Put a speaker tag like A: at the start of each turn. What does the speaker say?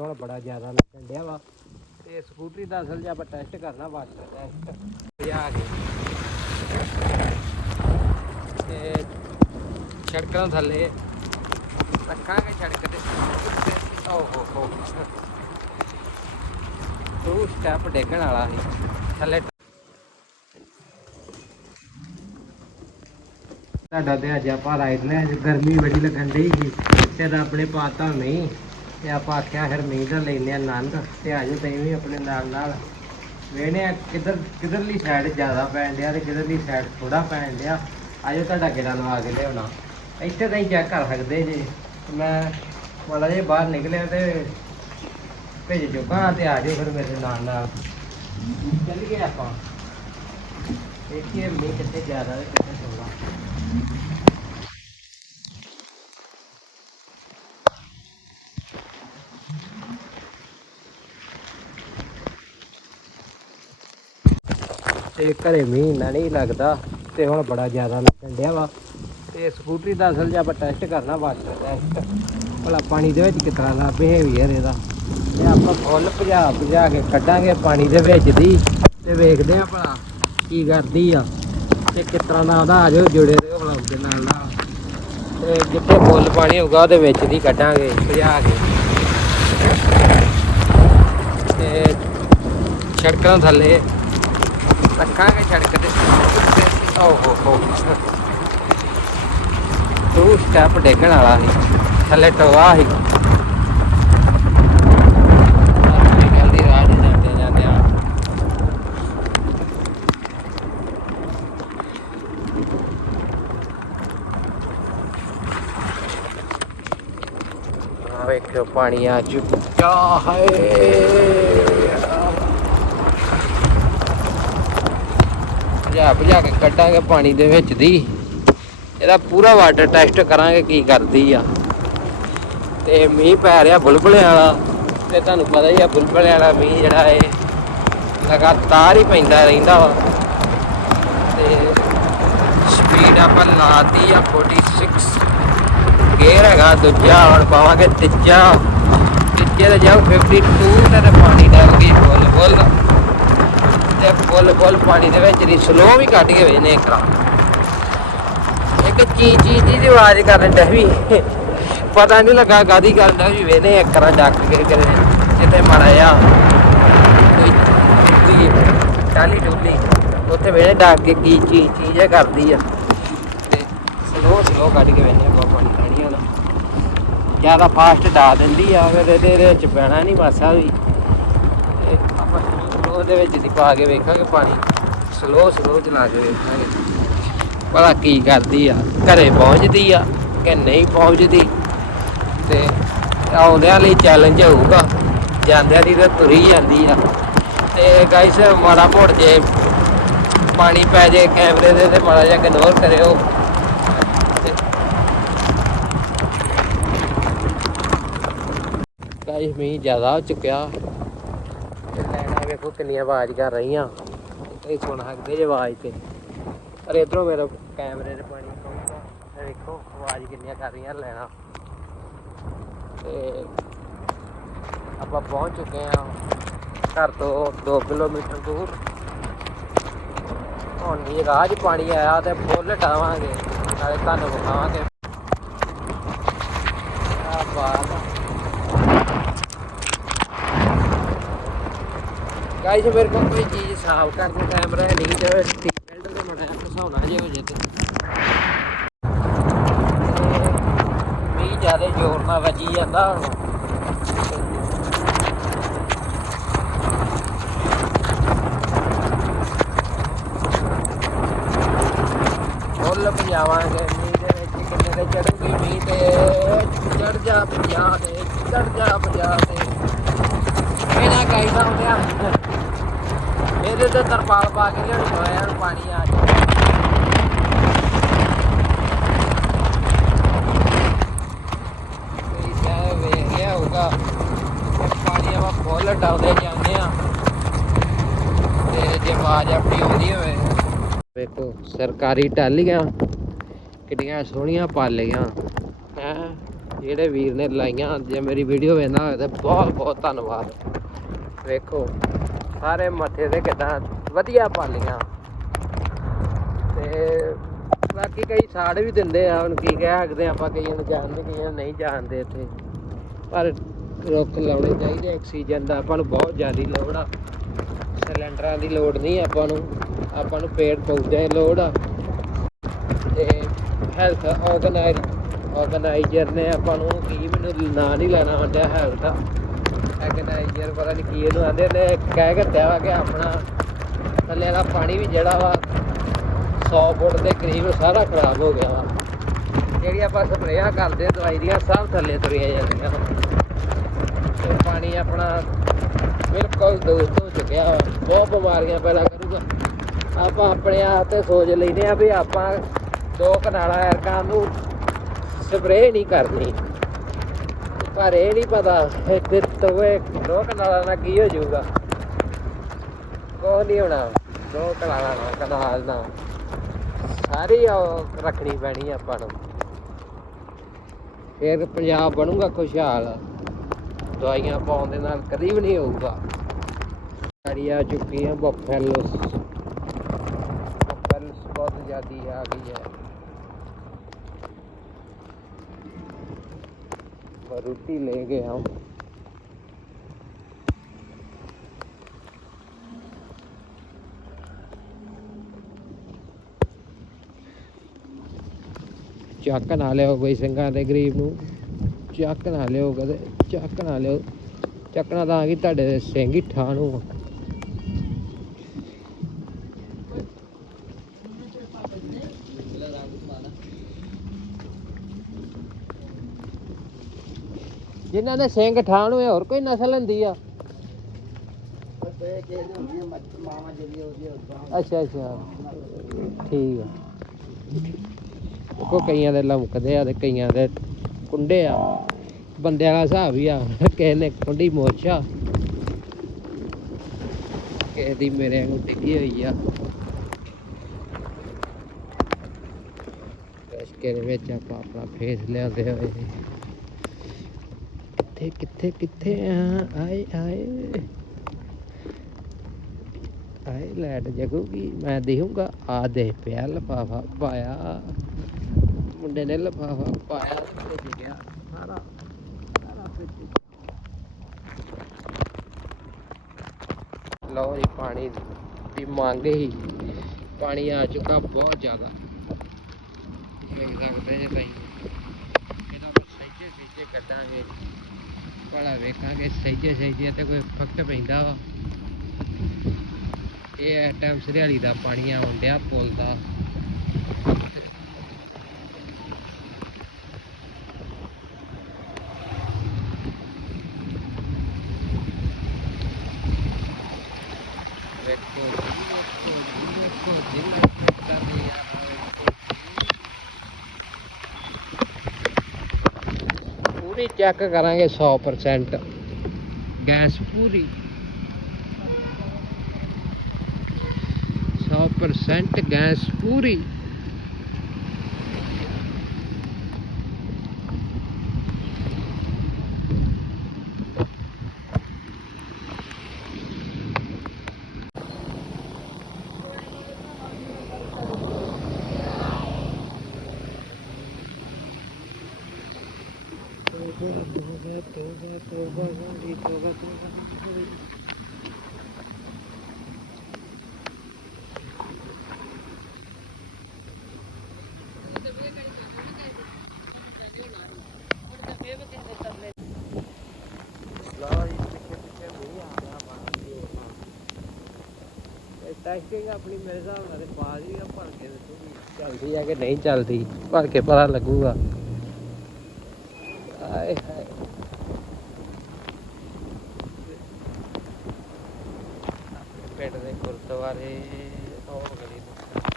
A: ਹੁਣ ਬੜਾ ਜ਼ਿਆਦਾ ਲੱਗਣ ਡਿਆ ਵਾ। ਤੇ ਸਕੂਟਰੀ ਦਾ ਅਸਲ ਜਿਹਾ ਆਪਾਂ ਟੈਸਟ ਕਰਨਾ ਵਾਟਰ ਟੈਸਟ ਆ ਗਏ। ਤੇ ਛੜਕਾਂ ਥੱਲੇ ਰੱਖਾਂਗੇ ਛੜਕ ਤੇ। ਓ ਹੋ। ਹੋ ਦੋ ਸਟੈਪ ਡੇਗਣ ਵਾਲਾ ਸੀ। ਥੱਲੇ ਸਾਡਾ ਤੇ ਅੱਜ ਆਪਾਂ ਰਾਈਡ ਲੈ ਗਰਮੀ ਬੜੀ ਲੱਗਣ ਡਈ ਸੀ। ਤੇ ਆਪਣੇ ਨੇ ਪਾਤਾ ਨਹੀਂ। ਤੇ ਆਪਾਂ ਆਖਿਆ ਫਿਰ ਮੀਂਹ ਦਾ ਲੈਨੇ ਆ ਆਨੰਦ ਤੇ ਆਜੋ ਤੁਸੀਂ ਵੀ ਆਪਣੇ ਨਾਲ ਨਾਲ। ਵੇਣੇ ਆ ਕਿੱਧਰ ਕਿੱਧਰਲੀ ਸਾਈਡ ਜ਼ਿਆਦਾ ਪੈਣ ਡਿਆ ਤੇ ਕਿੱਧਰਲੀ ਸਾਈਡ ਥੋੜਾ ਪੈਣ ਡਿਆ। ਆਜੋ ਤੁਹਾਡਾ ਗੇੜਾ ਲਵਾ ਕੇ ਲਿਆਉਣਾ। ਇੱਥੇ ਤਾਂ ਹੀ ਚੈੱਕ ਕਰ ਸਕਦੇ ਜੀ। ਮੈਂ ਮਾੜਾ ਜਿਹਾ ਬਾਹਰ ਨਿਕਲਿਆ ਤੇ ਭੇਜ ਚੁੱਕਾ ਤੇ ਆਜੋ ਫਿਰ ਮੇਰੇ ਨਾਲ ਨਾਲ। ਚੱਲ ਗਏ ਆਪਾਂ। ਦੇਖੀਏ ਮੀਂਹ ਕਿੱਥੇ ਜ਼ਿਆਦਾ ਤੇ ਕਿੱਥੇ ਥੋੜਾ ਤੇ ਘਰੇ ਮੀਂਹ ਨਾ ਨਹੀਂ ਲੱਗਦਾ ਤੇ ਹੁਣ ਬੜਾ ਜ਼ਿਆਦਾ ਲੱਗਣ ਡਿਆ ਵਾ। ਤੇ ਸਕੂਟਰੀ ਦਾ ਅਸਲ ਜਿਹਾ ਆਪਾਂ ਟੈਸਟ ਕਰਨਾ ਵਾਟਰ ਟੈਸਟ ਭਲਾ ਪਾਣੀ ਦੇ ਵਿੱਚ ਕਿਸ ਤਰ੍ਹਾਂ ਦਾ ਬਿਹੇਵੀਅਰ ਇਹਦਾ। ਤੇ ਆਪਾਂ ਫੁੱਲ ਭਜਾ ਭਜਾ ਕੇ ਕੱਢਾਂਗੇ ਪਾਣੀ ਦੇ ਵਿੱਚ ਦੀ ਤੇ ਵੇਖਦੇ ਆ ਭਲਾ ਕੀ ਕਰਦੀ ਆ ਤੇ ਕਿਸ ਤਰ੍ਹਾਂ ਦਾ ਉਹਦਾ ਆ ਜਾਓ ਜੁੜੇ ਰਹੋ ਵਲੌਗ ਦੇ ਨਾਲ ਨਾਲ ਤੇ ਜਿੱਥੇ ਫੁੱਲ ਪਾਣੀ ਹੋਊਗਾ ਉਹਦੇ ਵਿੱਚ ਦੀ ਕੱਢਾਂਗੇ ਭਜਾ ਕੇ। ਤੇ ਛੜਕਾਂ ਥੱਲੇ ਰੱਖਾਂਗੇ ਸੜਕ ਤੇ। ਓ ਹੋ ਹੋ। ਸਟੈਪ ਡੇਗਣ ਵਾਲਾ ਸੀ। ਥੱਲੇ ਟੋਆ ਸੀ। ਵੇਖੋ ਪਾਣੀ ਆ ਚੁੱਕਾ ਹੈ। ਭਜਾ ਭਜਾ ਕੇ ਕੱਢਾਂਗੇ ਪਾਣੀ ਦੇ ਵਿੱਚ ਦੀ। ਇਹਦਾ ਪੂਰਾ ਵਾਟਰ ਟੈਸਟ ਕਰਾਂਗੇ ਕੀ ਕਰਦੀ ਆ। ਤੇ ਮੀਂਹ ਪੈ ਰਿਹਾ ਬੁਲਬੁਲੇ ਵਾਲਾ। ਤੇ ਤੁਹਾਨੂੰ ਪਤਾ ਹੀ ਆ ਬੁਲਬੁਲੇ ਵਾਲਾ ਮੀਂਹ ਜਿਹੜਾ ਇਹ ਲਗਾਤਾਰ ਹੀ ਪੈਂਦਾ ਰਹਿੰਦਾ ਵਾ। ਤੇ ਸਪੀਡ ਆਪਾਂ ਲਾਤੀ ਆ 46 ਗੇਅਰ ਹੈਗਾ ਦੂਜਾ, ਹੁਣ ਪਾਵਾਂਗੇ ਤੀਜਾ। ਤੀਜੇ ਤੇ ਜਾਓ 52 ਤੇ ਪਾਣੀ ਡਲ ਗਈ ਫੁੱਲ ਫੁੱਲ ਤੇ ਫੁੱਲ ਫੁੱਲ ਪਾਣੀ ਦੇ ਵਿੱਚ ਦੀ ਸਲੋ ਵੀ ਕੱਢ ਕੇ ਵੇਨੇ ਕਰਾ ਇੱਕ ਚੀ ਚੀ ਦੀ ਆਵਾਜ਼ ਕਰਨ ਡਿਆ ਵੀ, ਪਤਾ ਨਹੀਂ ਲੱਗਾ ਕਾਦੀ ਕਰਦਾ ਵੀ ਵੇਨੇ ਇੱਕ ਕਰਾ ਡੱਕ ਕੇ ਕਰੇ ਜਿੱਥੇ ਮਾੜਾ ਆ ਕੋਈ ਟਾਲੀ ਟੁੱਲੀ ਉੱਥੇ ਵੇਨੇ ਡੱਕ ਕੇ ਕੀ ਚੀ ਚੀਜ਼ ਕਰਦੀ ਆ। ਤੇ ਸਲੋ ਸਲੋ ਕੱਢ ਕੇ ਵੇਨੇ ਆਪਾਂ ਪਾਣੀ ਪਾਣੀ ਵਾਲਾ ਜ਼ਿਆਦਾ ਫਾਸਟ ਡਾ ਦਿੰਦੀ ਆ ਫਿਰ ਇਹਦੇ ਵਿੱਚ ਪੈਣਾ ਨਹੀਂ ਮਾਸਾ ਵੀ। ਉਹਦੇ ਵਿੱਚ ਦੀ ਪਾ ਕੇ ਵੇਖਾਂਗੇ ਪਾਣੀ। ਸਲੋ ਸਲੋ ਚਲਾ ਕੇ ਵੇਖਾਂਗੇ। ਭਲਾ ਕੀ ਕਰਦੀ ਆ? ਘਰੇ ਪਹੁੰਚਦੀ ਆ ਕਿ ਨਹੀਂ ਪਹੁੰਚਦੀ? ਤੇ ਆਉਂਦਿਆਂ ਲਈ ਚੈਲੰਜ ਹੋਊਗਾ। ਜਾਂਦਿਆਂ ਦੀ ਤਾਂ ਤੁਰੀ ਜਾਂਦੀ ਆ। ਤੇ ਗਾਇਸ ਮਾੜਾ ਮੋੜ ਜੇ ਪਾਣੀ ਪੈ ਜੇ ਕੈਮਰੇ ਦੇ ਤੇ ਮਾੜਾ ਜਿਹਾ ਇਗਨੋਰ ਕਰਿਓ। ਤੇ ਗਾਇਸ ਮੀਂਹ ਜ਼ਿਆਦਾ ਹੋ ਚੁੱਕਿਆ। ਲੈਣਾ ਕਿੰਨੀ ਆਵਾਜ਼ ਕਰ ਰਹੀਆਂ। ਇਹ ਸੁਣ ਸਕਦੇ ਜੇ ਆਵਾਜ਼ ਤੇ। ਪਰ ਇਧਰੋਂ ਮੇਰਾ ਕੈਮਰੇ ਤੇ ਪਾਣੀ ਪਹੁੰਚਦਾ ਤੇ ਵੇਖੋ ਆਵਾਜ਼ ਕਿੰਨੀਆਂ ਕਰ ਰਹੀਆਂ ਲੈਣਾ। ਤੇ ਆਪਾਂ ਪਹੁੰਚ ਚੁੱਕੇ ਹਾਂ ਘਰ ਤੋਂ 2 ਕਿਲੋਮੀਟਰ ਦੂਰ। ਹੁਣ ਵੀ ਰਾਹ 'ਚ ਪਾਣੀ ਆਇਆ ਤੇ ਫੁੱਲ ਟਾਵਾਂਗੇ, ਨਾਲੇ ਤੁਹਾਨੂੰ ਵਿਖਾਵਾਂਗੇ। ਆ ਬਾਤ ਗਾਇਸ ਮੇਰੇ ਕੋਲ ਕੋਈ ਚੀਜ਼ ਸਾਫ਼ ਕਰਨ ਨੂੰ ਕੈਮਰਾ ਨਹੀਂ, ਤੇ ਫਿਲਟਰ ਤੇ ਮੜਾ ਫਸਾਉਣਾ ਜੇ ਹੋ ਜੇ ਤੇ ਮੀਂਹ ਜ਼ਿਆਦਾ ਜ਼ੋਰ ਨਾਲ ਵੱਜੀ ਜਾਂਦਾ ਹੁਣ ਫੁੱਲ ਪਜਾਵਾਂਗੇ ਮੀਂਹ ਦੇ ਵਿੱਚ ਕਿੰਨੇ ਦੇ ਚੜੂਗੀ ਮੀਂਹ ਤੇ ਚੜ ਜਾ ਪੰਜਾ ਤੇ ਚੜ ਜਾ ਪੰਜਾ ਤੇ ਇਹਨਾਂ ਕਾਇਦਾ ਹੁੰਦਿਆ ਇਹਦੇ ਤੇ ਤਰਪਾਲ ਪਾ ਕੇ ਲਿਆਉਣੀ ਹੋਇਆ ਨੂੰ ਪਾਣੀ ਆ ਜਾ ਮੇਰੀ ਪਾਣੀ ਆਪਾਂ ਫੁੱਲ ਡਾਉਂਦੇ ਜਾਂਦੇ ਆ। ਤੇ ਜੇ ਆਵਾਜ਼ ਆਪਣੀ ਆਉਂਦੀ ਹੋਵੇ। ਵੇਖੋ, ਸਰਕਾਰੀ ਟਾਲੀਆਂ ਕਿੰਨੀਆਂ ਸੋਹਣੀਆਂ ਪਾਲੀਆਂ ਹੈ, ਜਿਹੜੇ ਵੀਰ ਨੇ ਲਾਈਆਂ, ਜੇ ਮੇਰੀ ਵੀਡੀਓ ਵੇਖਦਾ ਹੋਵੇ ਤਾਂ ਬਹੁਤ ਬਹੁਤ ਧੰਨਵਾਦ। ਵੇਖੋ, ਸਾਰੇ ਮੱਥੇ ਤੇ ਕਿਦਾਂ ਵਧੀਆ ਪਾਲੀਆਂ। ਤੇ ਬਾਕੀ ਕਈ ਸਾੜ ਵੀ ਦਿੰਦੇ ਆ, ਹੁਣ ਕੀ ਕਹਿ ਸਕਦੇ ਆ ਆਪਾਂ, ਕਈਆਂ ਨੂੰ ਜਾਣਦੇ, ਕਈਆਂ ਨੂੰ ਨਹੀਂ ਜਾਣਦੇ ਇੱਥੇ। ਪਰ ਰੁੱਖ ਲਾਉਣੇ ਚਾਹੀਦੇ ਆਕਸੀਜਨ ਦਾ ਆਪਾਂ ਨੂੰ ਬਹੁਤ ਜ਼ਿਆਦਾ ਲੋੜ ਆ। ਸਿਲੰਡਰਾਂ ਦੀ ਲੋੜ ਨਹੀਂ ਆਪਾਂ ਨੂੰ ਆਪਾਂ ਨੂੰ ਪੇੜ ਪੌਦਿਆਂ ਦੀ ਲੋੜ ਆ। ਤੇ ਹੈਲਥ ਆਰਗੇਨਾਈਜ਼ ਆਰਗੇਨਾਈਜ਼ਰ ਨੇ ਆਪਾਂ ਨੂੰ ਕੀ ਮੈਨੂੰ ਨਾਂ ਨਹੀਂ ਲੈਣਾ ਹੁੰਦਾ ਹੈਲਥ ਆਰਗੇਨਾਈਜ਼ਰ ਪਤਾ ਨਹੀਂ ਕੀ ਇਹਨੂੰ ਆਂਦੇ ਨੇ, ਕਹਿ ਕੇ ਵਾ ਕਿ ਆਪਣਾ ਥੱਲੇ ਵਾਲਾ ਪਾਣੀ ਵੀ ਜਿਹੜਾ ਵਾ 100 ਫੁੱਟ ਦੇ ਕਰੀਬ ਸਾਰਾ ਖਰਾਬ ਹੋ ਗਿਆ ਵਾ। ਜਿਹੜੀ ਆਪਾਂ ਸਪਰੇਆਂ ਕਰਦੇ ਦਵਾਈ ਦੀਆਂ, ਸਭ ਥੱਲੇ ਤੁਰੀਆਂ ਜਾਂਦੀਆਂ ਤੇ ਪਾਣੀ ਆਪਣਾ ਬਿਲਕੁਲ ਦੂਸ਼ਿਤ ਹੋ ਚੁੱਕਿਆ ਵਾ। ਬਹੁਤ ਬਿਮਾਰੀਆਂ ਪੈਦਾ ਕਰੂਗਾ। ਆਪਾਂ ਆਪਣੇ ਆਪ ਤੇ ਸੋਚ ਲੈਨੇ ਆ ਵੀ ਆਪਾਂ ਦੋ ਕਨਾਲਾਂ ਐਰਕਾਂ ਨੂੰ ਸਪਰੇਅ ਨਹੀਂ ਕਰਨੀ। ਪਰ ਇਹ ਨਹੀਂ ਪਤਾ ਇੱਥੇ ਤੋਏ ਦੋ ਕਨਾਲਾਂ ਨਾਲ ਕੀ ਹੋ ਜਾਊਗਾ। ਕੋਈ ਨਹੀਂ ਹੋਣਾ। ਦੋ ਕਨਾਲਾਂ ਕਨਾਲ ਨਾਲ ਸਾਰੀ ਉਹ ਰੱਖਣੀ ਪੈਣੀ ਆਪਾਂ ਨੂੰ। ਫਿਰ ਪੰਜਾਬ ਬਣੂਗਾ ਖੁਸ਼ਹਾਲ। ਦਵਾਈਆਂ ਪਾਉਣ ਦੇ ਨਾਲ ਕਦੀ ਵੀ ਨਹੀਂ ਹੋਊਗਾ। ਸਾਡੀ ਆ ਚੁੱਕੀ ਆ ਬਫੈਲੋਸ ਬਫੈਲੋਸ ਬਹੁਤ ਜ਼ਿਆਦੀ ਆ ਗਈ ਹੈ। ਰੋਟੀ ਲੈ ਗਿਆ ਹੂੰ ਚੱਕ ਨਾ ਲਿਓ ਕੋਈ ਸਿੰਘਾਂ ਦੇ ਗਰੀਬ ਨੂੰ। ਚੱਕ ਨਾ ਲਿਓ ਕਦੇ, ਚੱਕ ਨਾ ਲਿਓ ਚੱਕਣਾ ਤਾਂ ਆ ਗਈ ਤੁਹਾਡੇ ਸਿੰਘ ਹੀ ਠਾਹ ਨੂੰ ਆ। ਜਿਨ੍ਹਾਂ ਦੇ ਸਿੰਘ ਠਾਹ ਹੈ ਹੋਰ ਕੋਈ ਨਸਲ ਹੁੰਦੀ ਆ? ਅੱਛਾ ਅੱਛਾ। ਠੀਕ ਆ। ਦੇਖੋ ਕਈਆਂ ਦੇ ਲਮਕਦੇ ਆ ਤੇ ਕਈਆਂ ਦੇ ਕੁੰਡੇ ਆ। ਬੰਦਿਆਂ ਦਾ ਹਿਸਾਬ ਹੀ ਆ। ਕਿਸੇ ਨੇ ਕੁੰਡੀ ਮੋਚਾ ਕਿਸੇ ਦੀ ਮੇਰੇ ਵਾਂਗੂ ਟਿੱਕੀ ਹੋਈ ਆ। ਰਸ਼ਕੇ ਦੇ ਵਿੱਚ ਆਪਾਂ ਆਪਣਾ ਫੇਸ ਲਿਆਉਂਦੇ ਹੋਏ। ਕਿੱਥੇ ਕਿੱਥੇ ਕਿੱਥੇ ਆ? ਆਏ ਆਏ। ਆਏ ਲੈਟ ਜਗੂਗੀ। ਮੈਂ ਦੇਖੂੰਗਾ। ਆ ਦੇ ਪਿਆ, ਲਫਾਫਾ ਪਾਇਆ। ਮੁੰਡੇ ਨੇ ਲਫਾਫਾ ਪਾਇਆ ਤੇ ਭੇਜ ਗਿਆ ਸਾਰਾ ਸਾਰਾ ਭੇਜ ਲਓ ਜੀ ਪਾਣੀ ਦੀ ਮੰਗ ਹੀ ਪਾਣੀ ਆ ਚੁੱਕਾ ਬਹੁਤ ਜ਼ਿਆਦਾ। ਦੇਖ ਸਕਦੇ ਜੇ ਤੁਸੀਂ। ਇਹਦਾ ਸਹਿਜੇ ਸਹਿਜੇ ਕੱਢਾਂਗੇ। ਭਲਾ ਵੇਖਾਂਗੇ ਸਹਿਜੇ ਸਹਿਜੇ ਤੇ ਕੋਈ ਫਕਤ ਪੈਂਦਾ ਵਾ। ਇਹ ਟਾਈਮ ਸਰਿਆਲੀ ਦਾ ਪਾਣੀ ਆਉਣ ਡਿਆ ਪੁੱਲ ਦਾ ਵੇਖੋ ਜੀ, ਵੇਖੋ ਜੀ, ਵੇਖੋ ਜੀ, ਮੈਂ ਕਰ ਲਿਆ, ਵੇਖੋ ਜੀ। ਪੂਰੀ ਚੈੱਕ ਕਰਾਂਗੇ 100% ਗੈਸ ਪੂਰੀ। 100% ਗੈਸ ਪੂਰੀ। ਟੈਸਟਿੰਗ ਆਪਣੀ ਮੇਰੇ ਹਿਸਾਬ ਨਾਲ ਤੇ ਬਾਅਦ ਹੀ ਭਰ ਕੇ ਦੱਸੂਗੀ ਚੱਲਦੀ ਆ ਕਿ ਨਹੀਂ ਚੱਲਦੀ? ਭਰ ਕੇ ਪਤਾ ਲੱਗੂਗਾ। de Cortobar es.